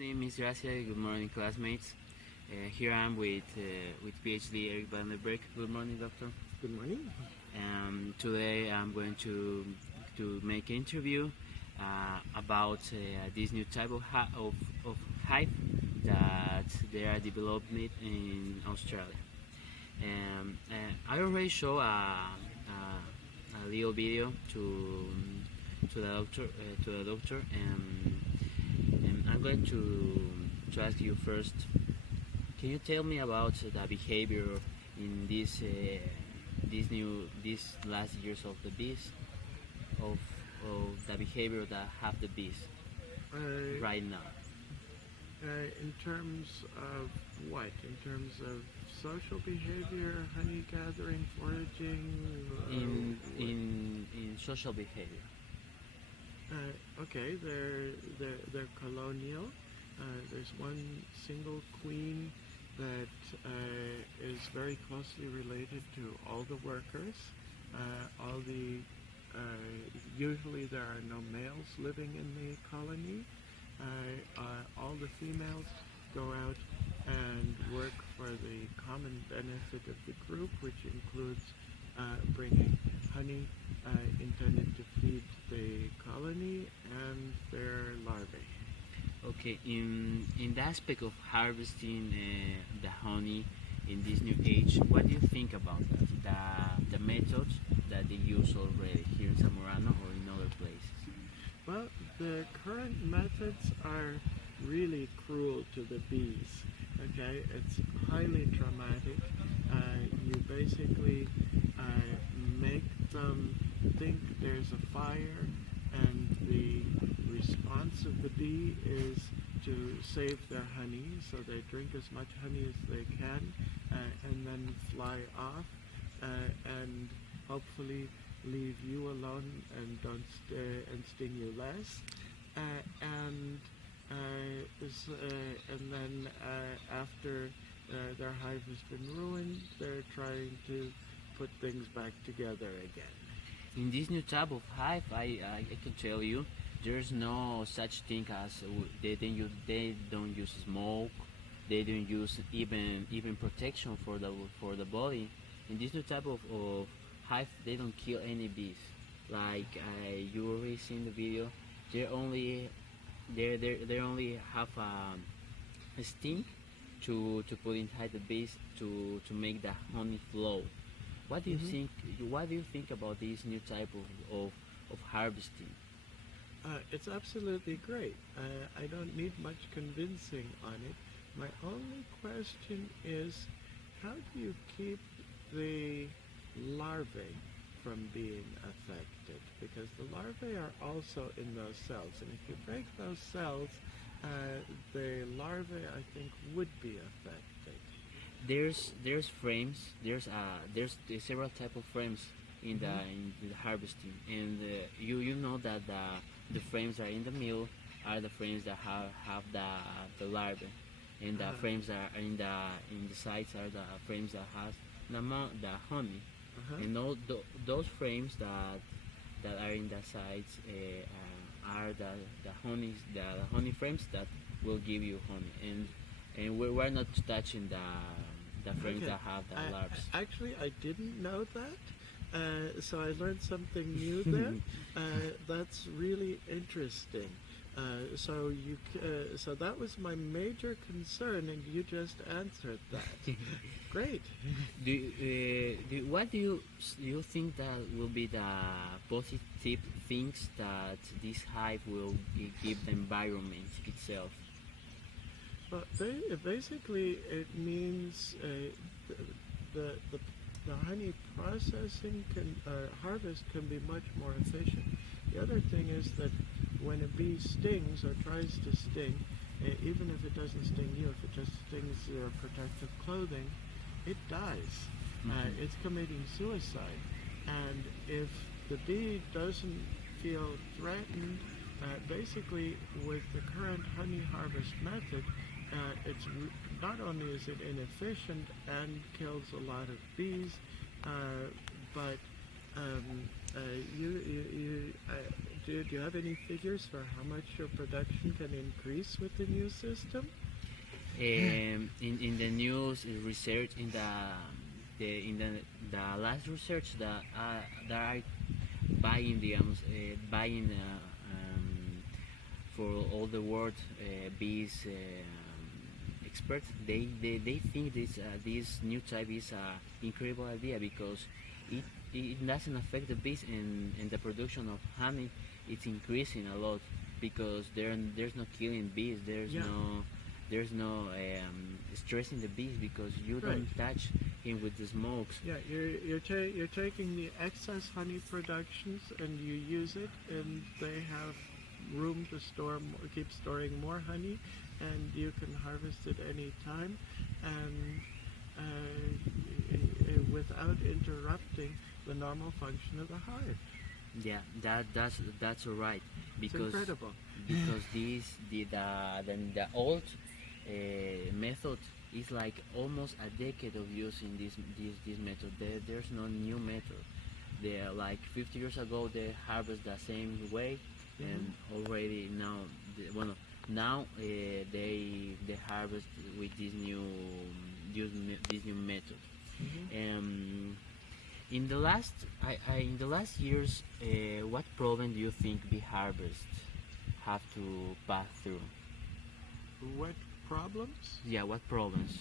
name is Gracia. Good morning, classmates. Here I am with PhD Van Den Berghe. Good morning, doctor. Good morning. Today I'm going to make an interview about this new type of hive that they are developing in Australia. I already show a little video to the doctor, and I'm going to ask you first. Can you tell me about the behavior in these last years of the bees, of the behavior that have the bees right now? In terms of what? In terms of social behavior, honey gathering, foraging? In social behavior. Okay, they're colonial. There's one single queen that is very closely related to all the workers. Usually there are no males living in the colony. All the females go out and work for the common benefit of the group, which includes bringing honey intended to feed the colony and their larvae. Okay, in the aspect of harvesting the honey in this new age, what do you think about that? The methods that they use already here in Zamorano or in other places? Well, the current methods are really cruel to the bees. Okay, it's highly traumatic. You basically make them think there's a fire, and the response of the bee is to save their honey, so they drink as much honey as they can, and then fly off, and hopefully leave you alone and and sting you less, and then after their hive has been ruined, they're trying to put things back together again. In this new type of hive, I can tell you, there's no such thing as they don't use smoke, they don't use even protection for the body. In this new type of hive, they don't kill any bees. Like you already seen the video, they only have a sting to put inside the bees to make the honey flow. What do you think? What do you think about this new type of harvesting? It's absolutely great. I don't need much convincing on it. My only question is, how do you keep the larvae from being affected? Because the larvae are also in those cells, and if you break those cells, the larvae, I think, would be affected. There's frames. There's several type of frames in the harvesting, and you know that the frames that are in the middle are the frames that have the larvae, and the frames that are in the sides are the frames that has the honey, and all those frames that are in the sides are the honey frames that will give you honey, and we're not touching the frames that have the larvae. Actually, I didn't know that, so I learned something new there. That's really interesting. So that was my major concern, and you just answered that. Great. What do you think that will be the positive things that this hive will give the environment itself? Well, basically, it means the honey processing harvest can be much more efficient. The other thing is that when a bee stings or tries to sting, even if it doesn't sting you, if it just stings your protective clothing, it dies. It's committing suicide. And if the bee doesn't feel threatened, basically with the current honey harvest method, it's not only is it inefficient and kills a lot of bees, but do you have any figures for how much your production can increase with the new system? In the news research in the last research that I buying buying for all the world bees experts, they think this new type is an incredible idea because it doesn't affect the bees, and the production of honey it's increasing a lot because there's no killing bees, Yeah. there's no stressing the bees because you Right. don't touch him with the smokes. Yeah, you're taking the excess honey productions and you use it, and they have room to keep storing more honey, and you can harvest it any time, and without interrupting the normal function of the hive. Yeah, that's all right It's because incredible. the old method is like almost a decade of using this method. There's no new method. They like 50 years ago they harvest the same way, and already now well now they harvest with this new method. Um, in the last years, what problem do you think bee harvest have to pass through? What problems? Yeah, what problems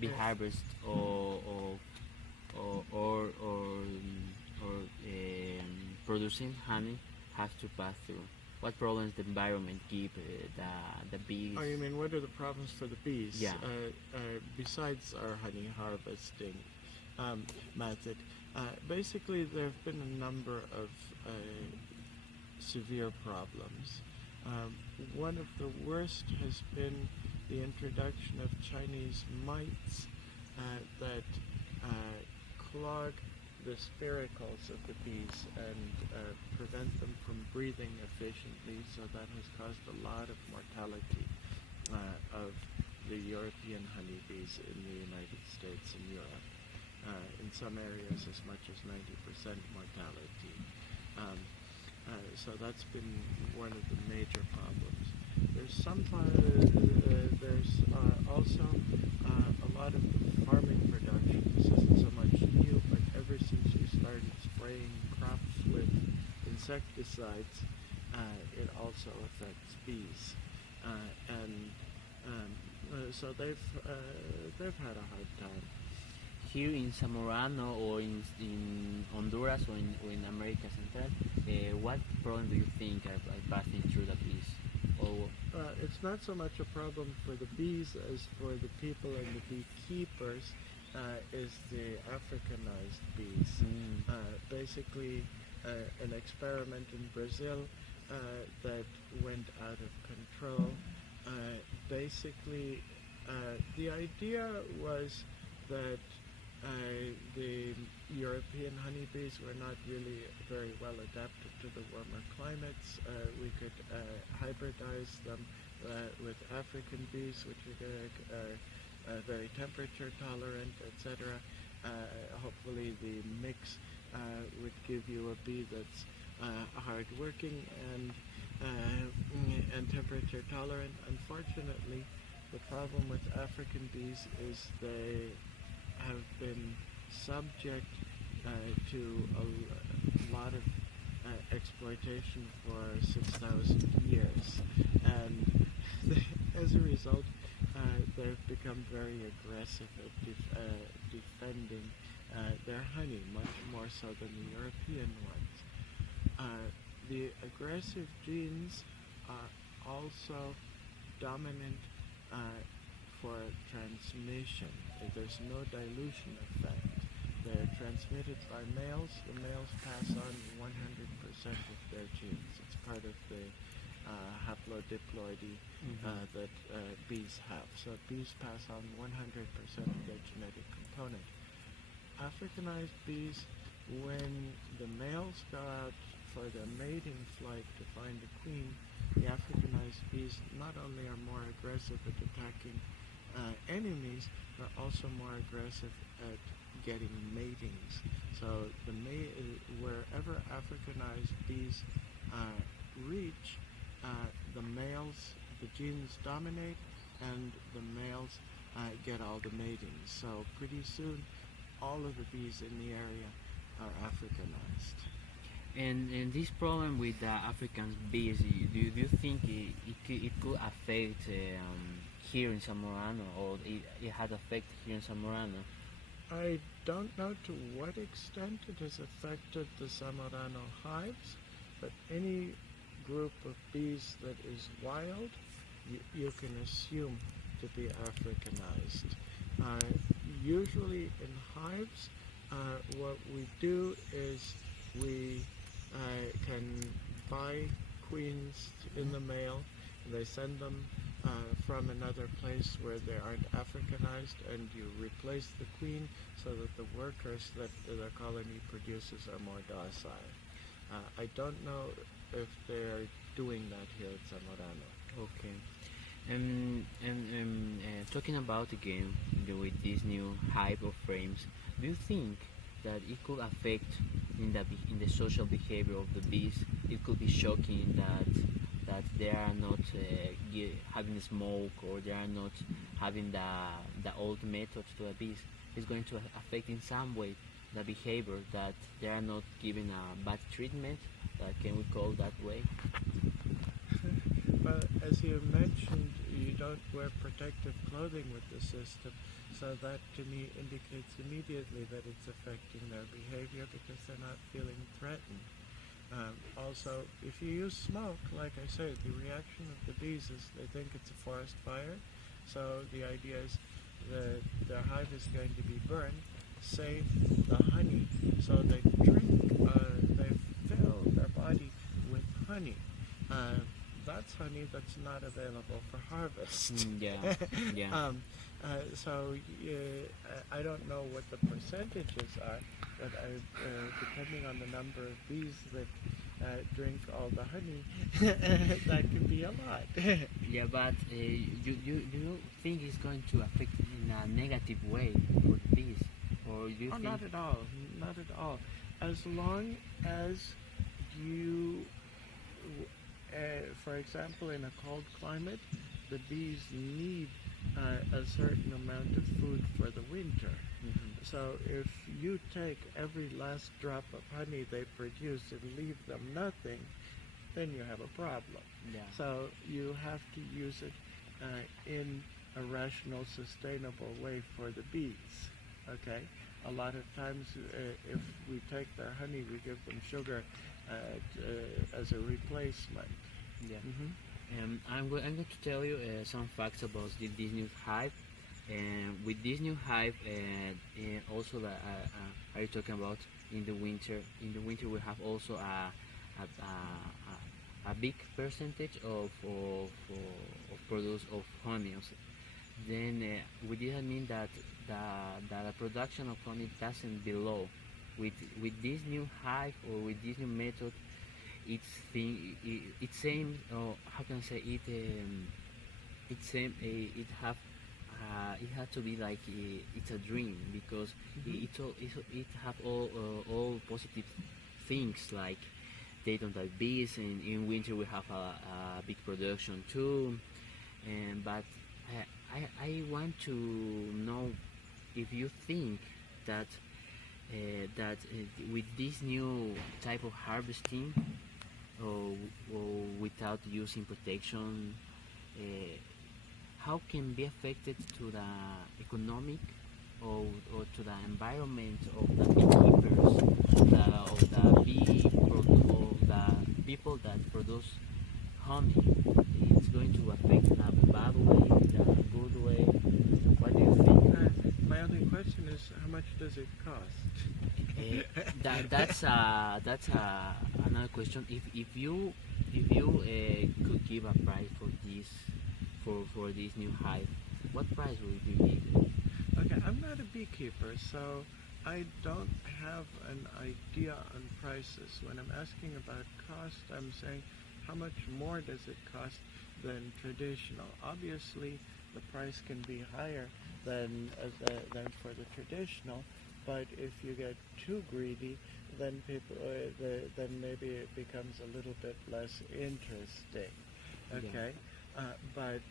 bee Uh, harvest or producing honey have to pass through? What problems the environment give the bees? Oh, you mean what are the problems for the bees? Yeah. Besides our honey harvesting method, basically there have been a number of severe problems. One of the worst has been the introduction of Chinese mites that clog the spiracles of the bees and prevent them from breathing efficiently, so that has caused a lot of mortality of the European honeybees in the United States and Europe. In some areas as much as 90% mortality. So that's been one of the major problems. There's also a lot of the farming production. This isn't so much new, but ever since you started spraying crops with insecticides, it also affects bees, so they've had a hard time. Here in Zamorano or in Honduras or in America Central, what problem do you think are passing through the bees? Or It's not so much a problem for the bees as for the people and the beekeepers. Is the Africanized bees. Basically, an experiment in Brazil that went out of control. Basically, the idea was that the European honeybees were not really very well adapted to the warmer climates. We could hybridize them with African bees, which are very temperature tolerant, etc. Hopefully the mix would give you a bee that's hardworking and temperature tolerant. Unfortunately, the problem with African bees is they have been subject to a lot of exploitation for 6,000 years, and as a result, they've become very aggressive at defending their honey, much more so than the European ones. The aggressive genes are also dominant for transmission. There's no dilution effect. They're transmitted by males. The males pass on 100% of their genes. It's part of the haplodiploidy that bees have. So bees pass on 100% of their genetic component. Africanized bees, when the males go out for their mating flight to find a queen, the Africanized bees not only are more aggressive at attacking enemies, they're also more aggressive at getting matings. So wherever Africanized bees reach, the males, the genes dominate, and the males get all the mating. So pretty soon, all of the bees in the area are Africanized. And this problem with the African bees, do you think it could affect here in Zamorano, or it had effect here in Zamorano? I don't know to what extent it has affected the Zamorano hives, but any group of bees that is wild, you can assume to be Africanized. Usually in hives, what we do is we can buy queens in the mail. They send them from another place where they aren't Africanized, and you replace the queen so that the workers that the colony produces are more docile. I don't know if they're doing that here at Zamorano. Okay. Talking about again with this new hype of frames, do you think that it could affect in the social behavior of the bees? It could be shocking that they are not having smoke, or they are not having the old methods to the bees. It's going to affect in some way the behavior, that they are not giving a bad treatment. Can we call that way? Well, as you mentioned, you don't wear protective clothing with the system, so that to me indicates immediately that it's affecting their behavior because they're not feeling threatened. Also, if you use smoke, like I said, the reaction of the bees is they think it's a forest fire, so the idea is that their hive is going to be burned, save the honey, so they they fill their body with honey. That's honey that's not available for harvest. Yeah, yeah. So I don't know what the percentages are, but depending on the number of bees that drink all the honey, that can be a lot. Yeah, but you think it's going to affect in a negative way for the bees, or do you Oh, think? not at all. Not at all. As long as you, for example, in a cold climate, the bees need a certain amount of food for the winter. Mhm. So if you take every last drop of honey they produce and leave them nothing, then you have a problem. Yeah. So you have to use it in a rational, sustainable way for the bees. Okay? A lot of times, if we take their honey, we give them sugar as a replacement. Yeah. Mm-hmm. I'm going to tell you some facts about this new hive. And with this new hive, also are you talking about in the winter? In the winter, we have also a big percentage of produce of honey. Then we didn't mean that the production of honey doesn't be low. With this new hive, or with this new method, it seems, how can I say it, it seems it has to be like it's a dream, because Mm-hmm. it have all positive things, like they don't have bees, and in winter we have a big production too. And but I want to know if you think that with this new type of harvesting, or without using protection, uh, how can be affected to the economic, or to the environment of the beekeepers, of the of the people that produce honey? It's going to affect in a bad way, in a good way. What do you think? My only question is, how much does it cost? That's another question. If you could give a price for this new hive, what price would you give? Okay, I'm not a beekeeper, so I don't have an idea on prices. When I'm asking about cost, I'm saying how much more does it cost than traditional? Obviously, the price can be higher than for the traditional, but if you get too greedy, then then maybe it becomes a little bit less interesting. Yeah. Okay, but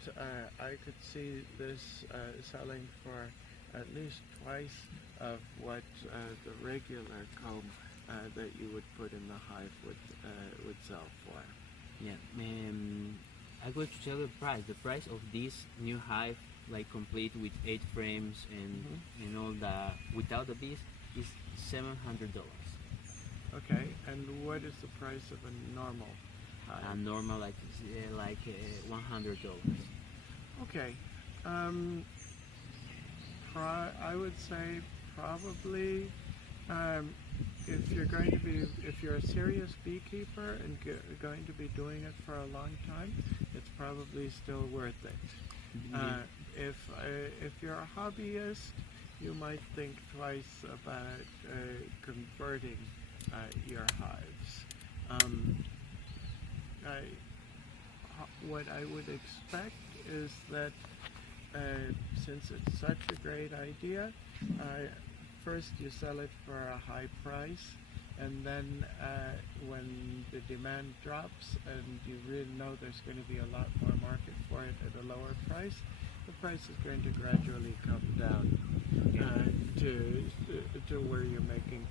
I could see this selling for at least twice of what the regular comb that you would put in the hive would sell for. Yeah. I'm going to tell you the price. The price of this new hive, like complete with 8 frames and all the without the bees, is $700. Okay, and what is the price of a normal hive? Normal like $100. Okay, um, I would say probably if you're a serious beekeeper and going to be doing it for a long time, it's probably still worth it. Yeah. If you're a hobbyist, you might think twice about converting your hives. I, what I would expect is that since it's such a great idea, first you sell it for a high price, and then when the demand drops and you really know there's going to be a lot more market for it at a lower price, the price is going to gradually come down to where you're making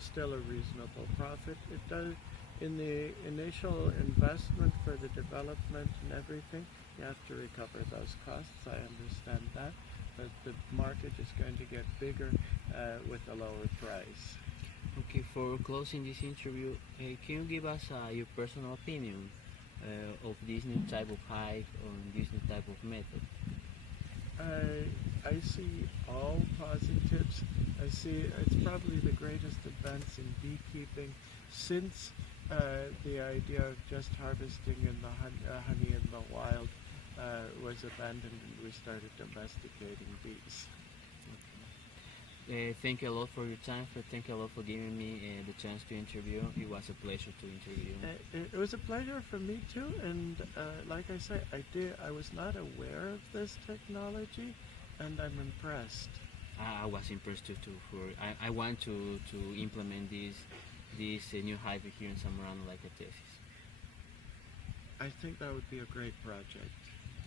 still a reasonable profit. It does in the initial investment for the development and everything. You have to recover those costs. I understand that, but the market is going to get bigger with a lower price. Okay, for closing this interview, can you give us your personal opinion of this new type of hive or this new type of method? I see all positives. I see it's probably the greatest advance in beekeeping since the idea of just harvesting in the honey in the wild was abandoned and we started domesticating bees. Thank you a lot for your time. Thank you a lot for giving me the chance to interview. It was a pleasure to interview you. It was a pleasure for me too, and like I say, I was not aware of this technology, and I'm impressed. I was impressed too. I want to implement this new hive here in Zamorano like a thesis. I think that would be a great project.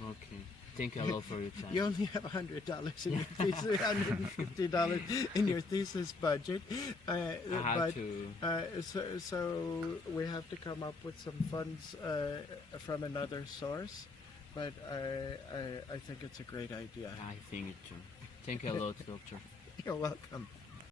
Okay. Thank you a lot for your time. You only have $100 in your thesis, $150 in your thesis budget, so we have to come up with some funds from another source. But I think it's a great idea. I think it too. Thank you a lot, Doctor. You're welcome.